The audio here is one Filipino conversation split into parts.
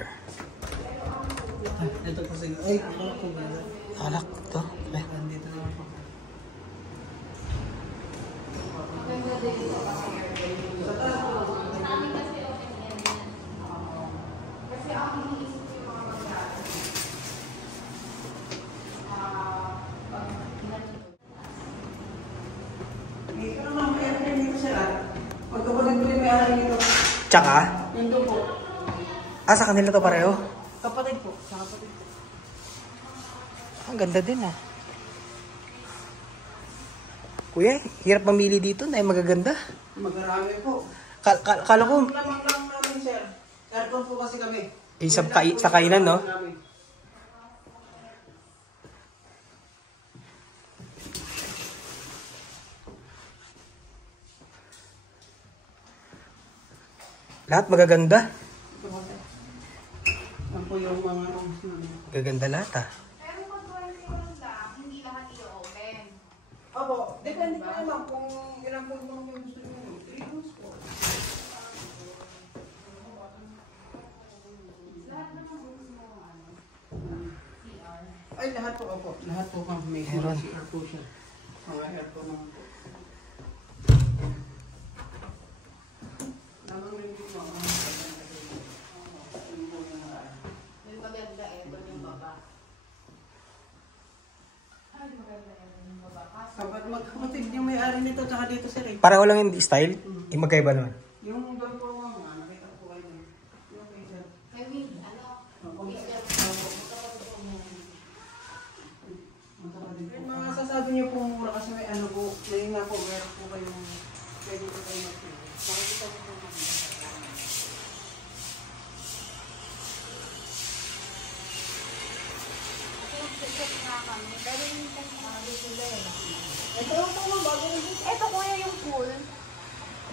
CR. Ito po sila. Ay, ako po ba? Alak to. Eh. Dito naman po. Tsaka? Yung po. Ah, sa kanila to pareho? Kapatid po. Sa kapatid po. Ang ganda din ah. Kuya, hirap mamili dito na magaganda. Magarami po. Kala ko. Lamang lang namin, sir. Aircon po kasi kami. Sa kainan, no? Lahat magaganda. Yan po yung mga Gaganda lahat ah. Pero kung 20 rooms lang, hindi lahat i-open. Opo, depende po naman kung ilang po yung gusto nyo. 3 rooms po. Lahat naman rooms mo, CR. Ay, lahat po, opo. Lahat po kang may Meron. CR po siya. Mga aircon naman po. Lamang rin po mga Yung maganda eh, ito yung baba. Ay, maganda eh, yung baba. Kapag magkapatid yung may-ari nito, tsaka dito si Rick. Pareho lang yung style? Magkaiba naman. Yung doon po mga, nakita po kayo doon. Yung kay sir. Kay Will, ano? Yung mga sasabi niyo po mura kasi may ano po, may nga po, meron po kayong pwede po kayo mag-pili. Makikita po po Check na kami. Pero yung sila eh. ito lang po mga bago rin. Ito kuya yung pool.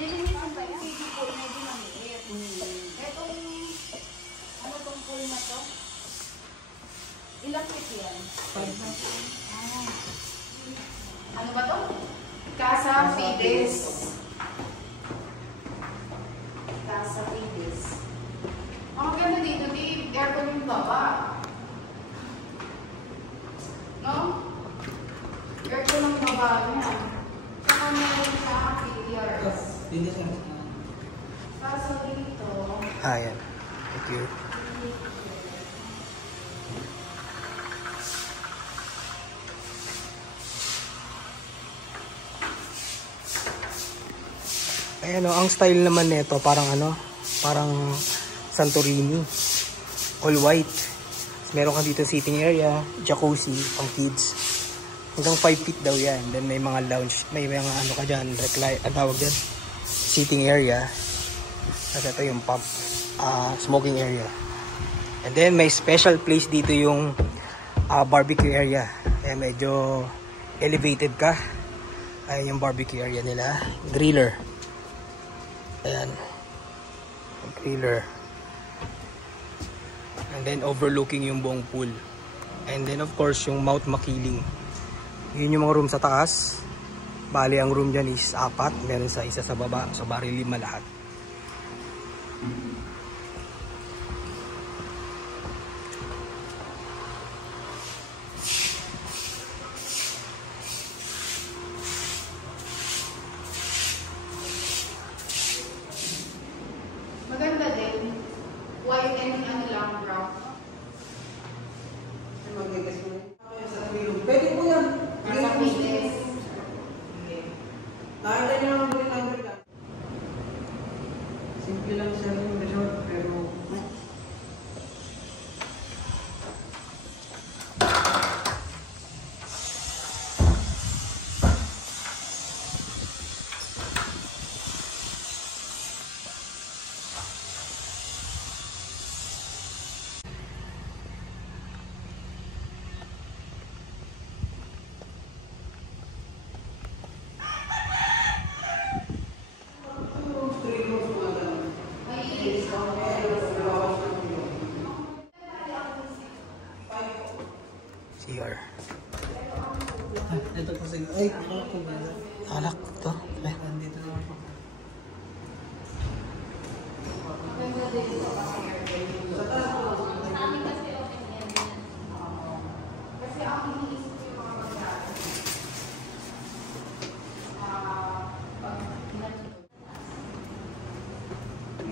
Lilinisin pa yung baby pool, medyo maliit. Etong, ano tong pool na to? Ilang feet yan? 500. Ah. Ano ba to? Casa Fides. Casa Fides. Ang maganda dito, di aircon yung baba. No? Aircon ang baba niya. Saka meron siya PDRs. Hindi sir. Kaso dito, Ah, yan. Thank you. Ayan o, ang style naman nito parang ano, parang Santorini. All white. Meron ka dito sitting area, jacuzzi, pang kids. Hanggang 5 feet daw yan. Then may mga lounge, may mga ano ka dyan, recline, ang tawag dyan, sitting area. At ito yung pump, smoking area. And then may special place dito yung barbecue area. Kaya medyo elevated ka. Ayan yung barbecue area nila. Griller. Ayan. Griller. And then overlooking yung buong pool. And then of course yung Mount Makiling. Yun yung mga room sa taas. Bali ang room dyan is 4. Meron sa isa sa baba. So bali 5 lahat. maganda din. White and ano lang, brown. Mag-guess mo. Pwede po yan. Casa Fides. Nakita niyo naman po yung number ka. Simple lang siya yung resort.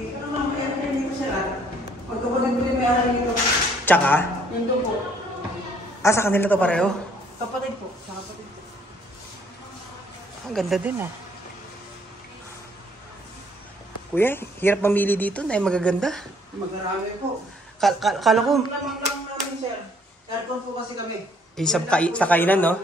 Dito naman, aircon dito sila. Magkapatid ko yung may-ari nito. Tsaka? Yun doon po. Ah, sa kanila to pareho? Kapatid po. Sa kapatid po. Ang ganda din ah. Kuya, hirap mamili dito na magaganda. Magarami po. Kala ko, Lamang lang namin, sir. Aircon po kasi kami. sa kainan, no?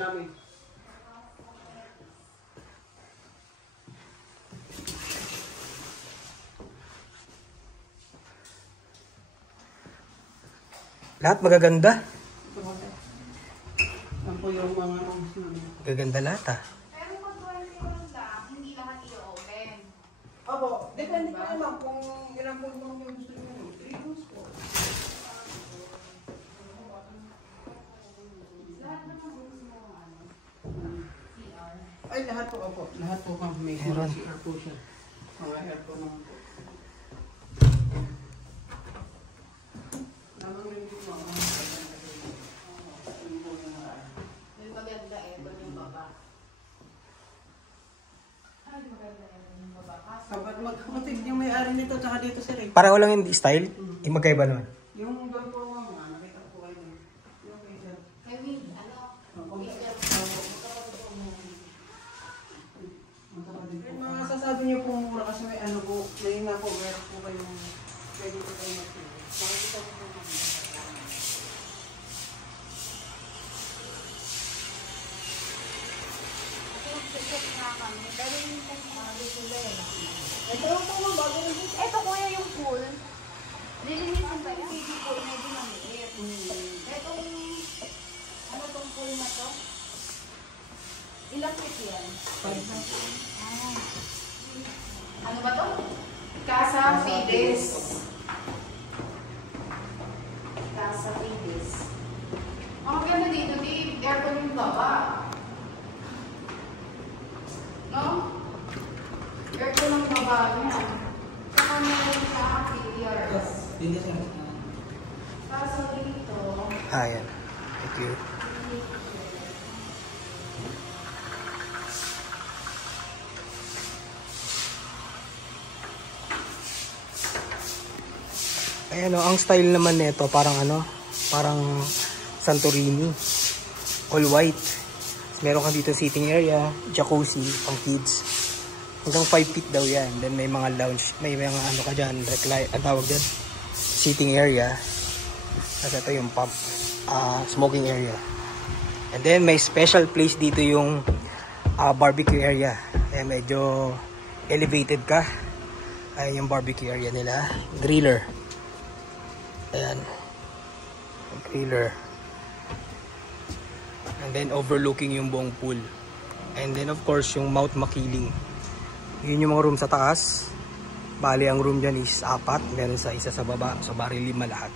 Lahat magaganda. Yan po yung mga rooms namin. Magaganda lahat ah. Pero pag 21 lang, hindi lahat i-open. Opo, depende po naman kung ilang po yung gusto nyo. 3 rooms po. Lahat naman gusto mo ano, CR. Ay, lahat po, opo. Lahat po kami may Meron. CR po siya. Mga aircon naman po. Lamang rin po mga Yung maganda eh, doon yung baba. Ay, maganda eh, doon yung baba. Kaso, kapag magkapatid yung may-ari nito, tsaka dito sir eh. Pareho lang yung style. Yung magkaiba naman. Yung doon po mga, nakita ko po kayo doon. Yung kay sir. kay Win, ano? Yung mga sasabi niyo po mura kasi may ano po, may nga po, meron po kayong pwede po kayo mag-pili. Makikita po po mga. Ito kuya yung pool. Lilinisin ba yan? Hindi pool, medyo maliit. Etong, ano tong pool na to? Ilang feet yan? Ano ba to? Casa Fides. Casa Fides. Ang ganda dito, di aircon yung baba. No? Aircon ang baba niya. Saka meron sa PDRs. Hindi sir. Kaso dito, Ah, yan. Thank you. Ayan o, ang style naman nito parang ano, parang Santorini. All white. Meron ka dito seating area, jacuzzi, pang kids. Hanggang 5 feet daw yan. Then may mga lounge, may mga ano ka dyan, recline, ang tawag dyan, seating area. Kasi ito yung pump, smoking area. And then may special place dito yung barbecue area. Kaya medyo elevated ka. Ayan yung barbecue area nila. Griller. Ayan. Griller. And then overlooking yung buong pool. And then of course yung Mount Makiling. Yun yung mga room sa taas. Bali ang room dyan is 4. Meron sa isa sa baba. So bali 5 lahat.